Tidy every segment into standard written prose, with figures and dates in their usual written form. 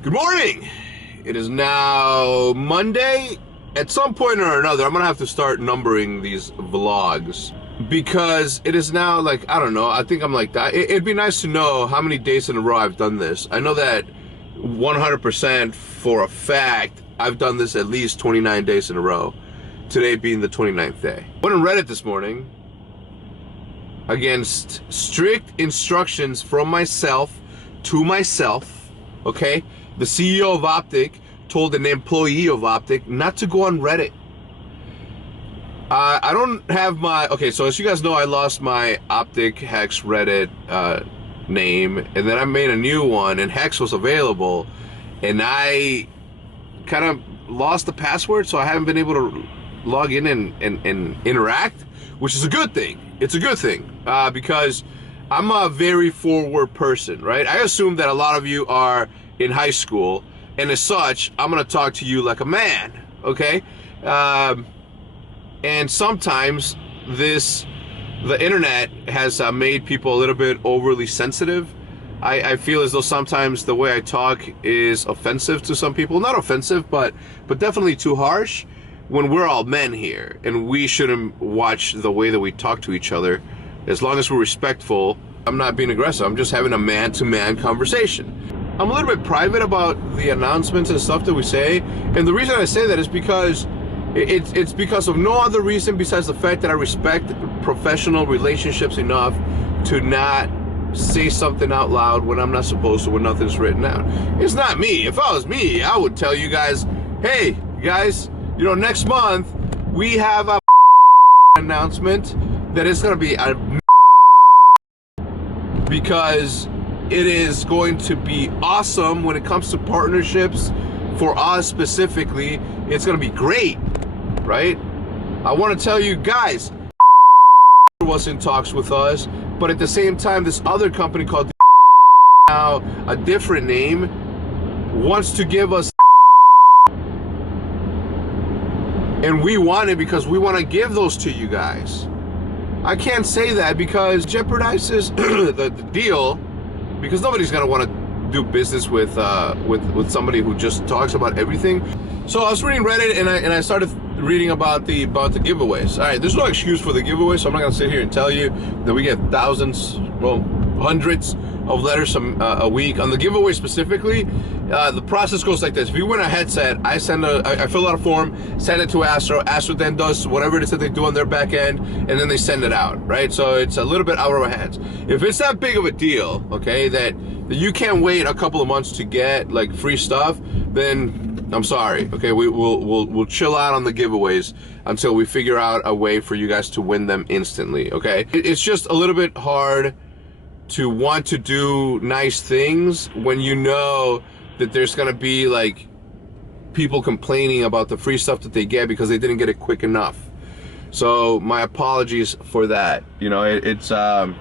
Good morning. It is now Monday. At some point or another, I'm gonna have to start numbering these vlogs because it is now like, I don't know, I think I'm like that. It'd be nice to know how many days in a row I've done this. I know that 100% for a fact I've done this at least 29 days in a row. Today being the 29th day. I went on Reddit this morning against strict instructions from myself to myself, okay? The CEO of Optic told an employee of Optic not to go on Reddit. I don't have my, okay, so as you guys know, I lost my Optic HECZ Reddit name, and then I made a new one, and HECZ was available, and I kind of lost the password, so I haven't been able to log in and interact, which is a good thing. It's a good thing, because I'm a very forward person, right? I assume that a lot of you are in high school, and as such, I'm gonna talk to you like a man, okay? And sometimes the internet has made people a little bit overly sensitive. I feel as though sometimes the way I talk is offensive to some people. Not offensive, but definitely too harsh, when we're all men here, and we shouldn't watch the way that we talk to each other. As long as we're respectful, I'm not being aggressive, I'm just having a man-to-man conversation. I'm a little bit private about the announcements and stuff that we say, and the reason I say that is because it's because of no other reason besides the fact that I respect professional relationships enough to not say something out loud when I'm not supposed to, when nothing's written out. It's not me. If I was me, I would tell you guys, hey, guys, you know, next month we have a announcement that is going to be a because it is going to be awesome when it comes to partnerships. For us specifically, it's going to be great, right? I want to tell you guys, was in talks with us, but at the same time, this other company called now a different name wants to give us, and we want it because we want to give those to you guys. I can't say that because it jeopardizes the deal, because nobody's gonna want to do business with somebody who just talks about everything. So I was reading Reddit, and I started reading about the giveaways. All right, there's no excuse for the giveaway, so I'm not gonna sit here and tell you that we get thousands, well, hundreds of letters a week. On the giveaway specifically, the process goes like this. If you win a headset, I fill out a form, send it to Astro. Astro then does whatever it is that they do on their back end, and then they send it out, right? So it's a little bit out of our hands. If it's that big of a deal, okay, that you can't wait a couple of months to get like free stuff, then I'm sorry, okay? We'll chill out on the giveaways until we figure out a way for you guys to win them instantly, okay? It's just a little bit hard to want to do nice things when you know that there's gonna be like people complaining about the free stuff that they get because they didn't get it quick enough. So my apologies for that. You know, it's not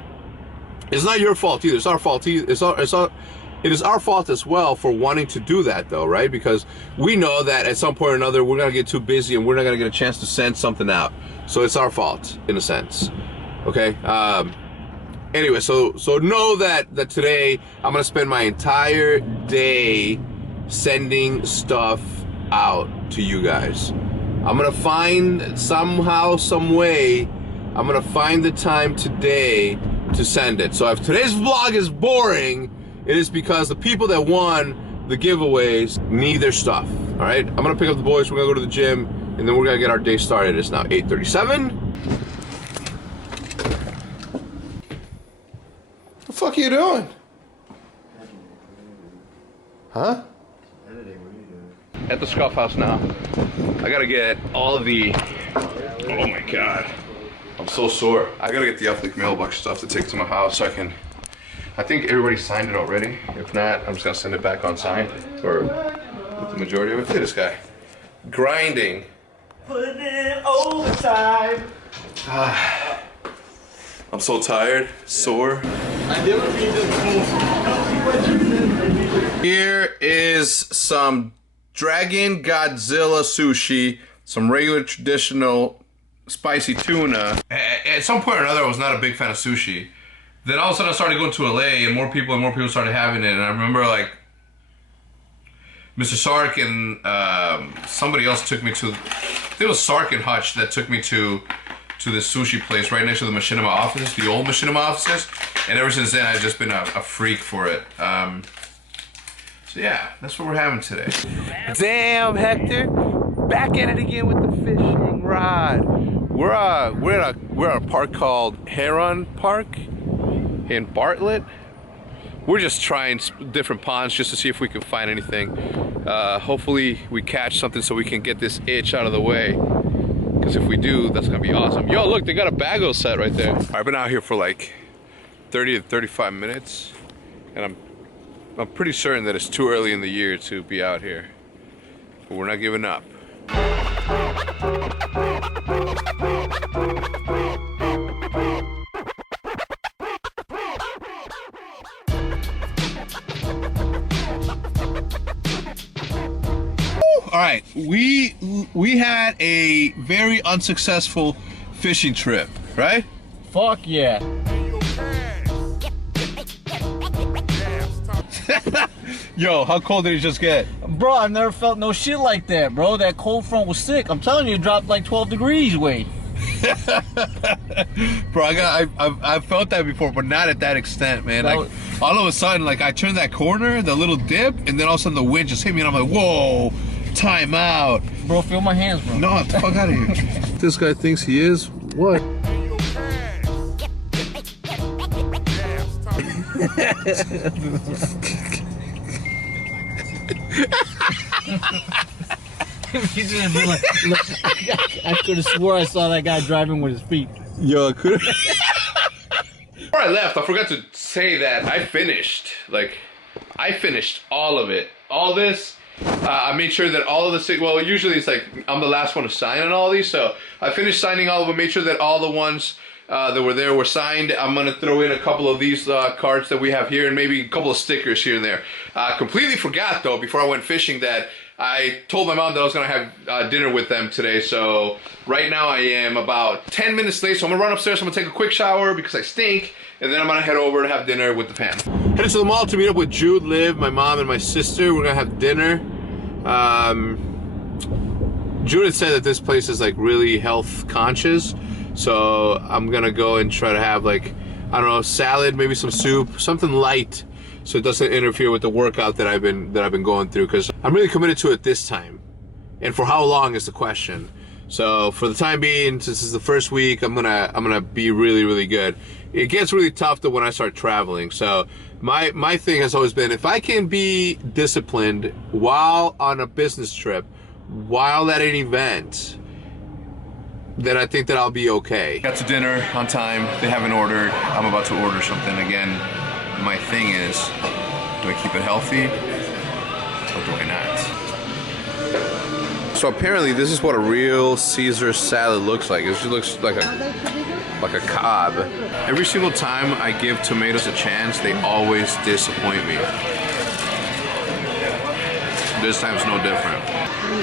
your fault either. It's our fault either. It is our fault as well for wanting to do that, though, right? Because we know that at some point or another we're gonna get too busy and we're not gonna get a chance to send something out. So it's our fault in a sense, okay? Anyway, so know that today I'm gonna spend my entire day sending stuff out to you guys. I'm gonna find somehow, some way, I'm gonna find the time today to send it. So if today's vlog is boring, it is because the people that won the giveaways need their stuff. All right, I'm gonna pick up the boys. We're gonna go to the gym, and then we're gonna get our day started. It's now 8:37. The fuck are you doing? Huh? At the Scuff House now. I gotta get all the, oh my God. I'm so sore. I gotta get the Optic mailbox stuff to take to my house so I think everybody signed it already. If not, I'm just gonna send it back on signed, or with the majority of it. Look at this guy. Grinding. Putting in overtime. I'm so tired, sore. Here is some Dragon Godzilla sushi, some regular traditional spicy tuna. At some point or another, I was not a big fan of sushi. Then all of a sudden I started going to LA, and more people started having it. And I remember like Mr. Sark and somebody else took me to. I think it was Sark and Hutch that took me to this sushi place right next to the machinima offices, the old machinima offices, and ever since then I've just been a freak for it. So yeah, that's what we're having today. Damn, Hector, back at it again with the fishing rod. We're at a park called Heron Park in Bartlett. We're just trying different ponds just to see if we can find anything. Hopefully we catch something so we can get this itch out of the way. Because if we do, that's gonna be awesome. Yo, look, they got a bago set right there. I've been out here for like 30 to 35 minutes, and I'm pretty certain that it's too early in the year to be out here. But we're not giving up. All right, we had a very unsuccessful fishing trip, right? Fuck yeah. Yo, how cold did it just get? Bro, I've never felt no shit like that, bro. That cold front was sick. I'm telling you, it dropped like 12 degrees, wait. Bro, I've felt that before, but not at that extent, man. Like, all of a sudden, like, I turned that corner, the little dip, and then all of a sudden the wind just hit me, and I'm like, whoa, time out. Bro, feel my hands, bro. No, get the fuck out of here. This guy thinks he is what? He's gonna be like, look, I could have swore I saw that guy driving with his feet. Yo, I could have. Before I left, I forgot to say that I finished. Like, I finished all of it. All this. I made sure that all of the, well, usually it's like I'm the last one to sign on all these, so I finished signing all of them, made sure that all the ones that were there were signed. I'm going to throw in a couple of these cards that we have here and maybe a couple of stickers here and there. Completely forgot, though, before I went fishing that I told my mom that I was going to have dinner with them today, so right now I am about 10 minutes late, so I'm going to run upstairs, I'm going to take a quick shower because I stink, and then I'm going to head over to have dinner with the fam. Headed to the mall to meet up with Jude, Liv, my mom, and my sister. We're going to have dinner. Jude had said that this place is like really health conscious, so I'm going to go and try to have like, I don't know, salad, maybe some soup, something light, so it doesn't interfere with the workout that I've been going through, because I'm really committed to it this time. And for how long is the question. So for the time being, since it's the first week, I'm gonna be really, really good. It gets really tough though when I start traveling. So my thing has always been, if I can be disciplined while on a business trip, while at an event, then I think that I'll be okay. Got to dinner on time. They haven't ordered. I'm about to order something again. My thing is, do I keep it healthy or do I not? So apparently this is what a real Caesar salad looks like. It just looks like a cob. Every single time I give tomatoes a chance, they always disappoint me. This time's no different.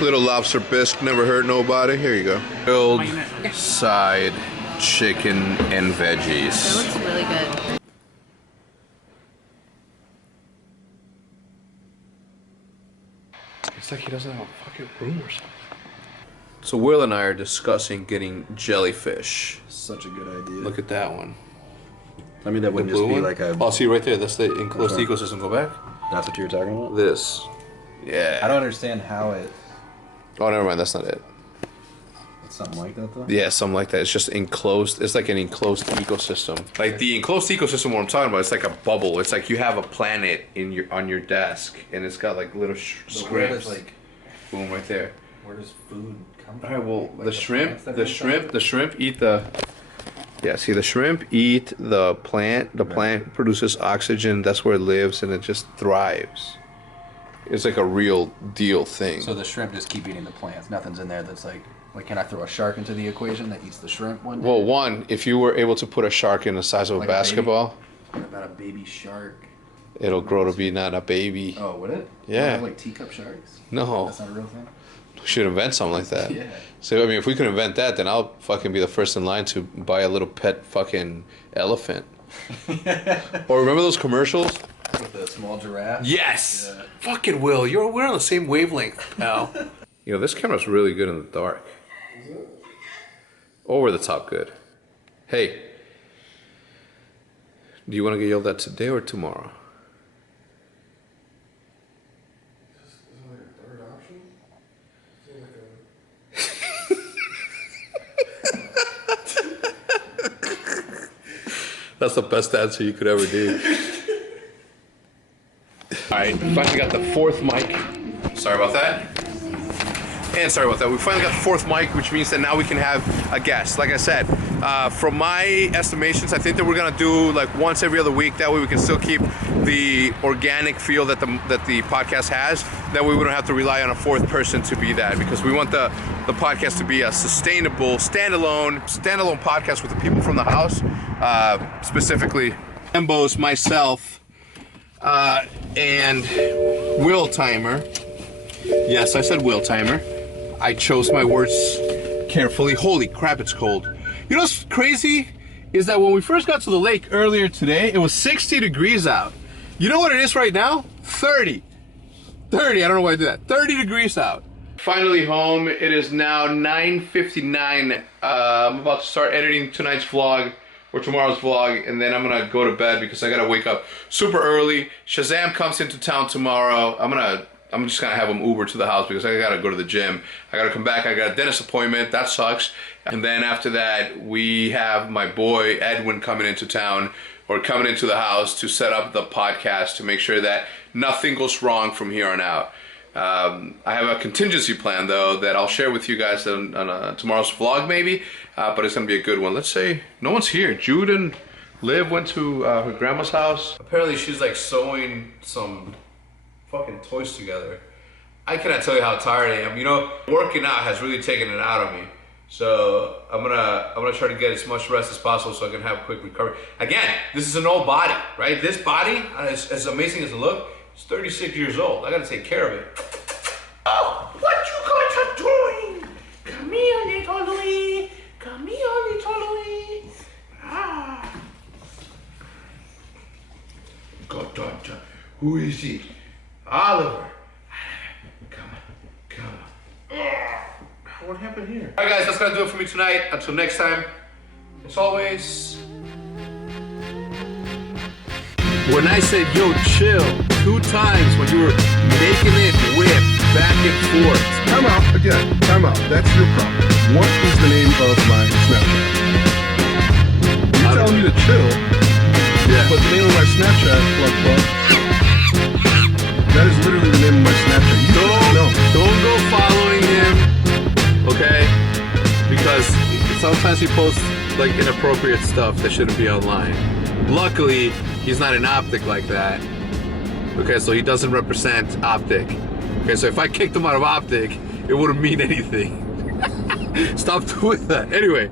Little lobster bisque, never hurt nobody. Here you go. Grilled side chicken and veggies. It looks really good. It's like he doesn't have a fucking room or something. So Will and I are discussing getting jellyfish. Such a good idea. Look at that one. I mean, that wouldn't The just blue be one? like a... Oh, see right there. That's the enclosed Okay. ecosystem. Go back. That's what you were talking about? This. Yeah. I don't understand how it... Oh, never mind. That's not it. It's something like that, though? Yeah, something like that. It's just enclosed. It's like an enclosed ecosystem. Like the enclosed ecosystem, what I'm talking about, it's like a bubble. It's like you have a planet on your desk, and it's got like little scripts. Like, boom, right there. where does food come from? All right. Well, Like the shrimp eat the. Yeah, see, the shrimp eat the plant. The plant produces oxygen. That's where it lives, and it just thrives. It's like a real deal thing. So the shrimp just keep eating the plants. Nothing's in there that's like, can I throw a shark into the equation that eats the shrimp one day? Well, one, if you were able to put a shark in the size of Like a a basketball, What about a baby shark? it'll grow to be not a baby. Oh, would it? Yeah. You have, like teacup sharks? No. That's not a real thing? We should invent something like that. Yeah. So, I mean, if we could invent that, then I'll fucking be the first in line to buy a little pet fucking elephant. Or remember those commercials With the small giraffe? Yes! Yeah. Fucking Will, we're on the same wavelength, pal. You know, this camera's really good in the dark. Is it? Over the top good. Hey, do you want to get yelled at today or tomorrow? Is it like a third option? Is it like That's the best answer you could ever do. Alright, finally got the fourth mic. Sorry about that. And sorry about that. We finally got the fourth mic, which means that now we can have a guest. Like I said, from my estimations, I think that we're gonna do like once every other week. That way we can still keep the organic feel that the podcast has. That way we don't have to rely on a fourth person to be that, because we want the podcast to be a sustainable, standalone podcast with the people from the house, specifically Embos, myself, and Will Timer. Yes, I said Will Timer. I chose my words carefully. Holy crap, it's cold. You know what's crazy? Is that when we first got to the lake earlier today, it was 60 degrees out. You know what it is right now? 30. 30, I don't know why I did that. 30 degrees out. Finally home. It is now 9:59. I'm about to start editing tonight's vlog, or tomorrow's vlog, and then I'm gonna go to bed because I gotta wake up super early. Shazam comes into town tomorrow. I'm just gonna have him Uber to the house because I gotta go to the gym. I gotta come back, I got a dentist appointment, that sucks. And then after that, we have my boy Edwin coming into town, or coming into the house to set up the podcast to make sure that nothing goes wrong from here on out. I have a contingency plan though that I'll share with you guys on tomorrow's vlog maybe, but it's gonna be a good one. Let's say no one's here. Jude and Liv went to her grandma's house. Apparently she's like sewing some fucking toys together. I cannot tell you how tired I am. You know, working out has really taken it out of me. So I'm gonna try to get as much rest as possible so I can have quick recovery. Again, this is an old body, right? This body, as amazing as it looks, it's 36 years old. I gotta take care of it. Oh, what you guys are doing? Come here, little Louie. Come here, little Louie. Ah. God, who is he? Oliver. Come on. What happened here? Alright guys, that's gonna do it for me tonight. Until next time, as always. When I said, yo, chill, 2 times when you were making it whip back and forth. Time out. Again, time out. That's your problem. What is the name of my Snapchat? You tell me to chill, Yeah. but the name of my Snapchat, Club, that is literally the name of my Snapchat. You should know. Don't go following him, okay? Because sometimes he posts like inappropriate stuff that shouldn't be online. Luckily, he's not an Optic like that. Okay, so he doesn't represent Optic. Okay, so if I kicked him out of Optic, it wouldn't mean anything. Stop doing that. Anyway.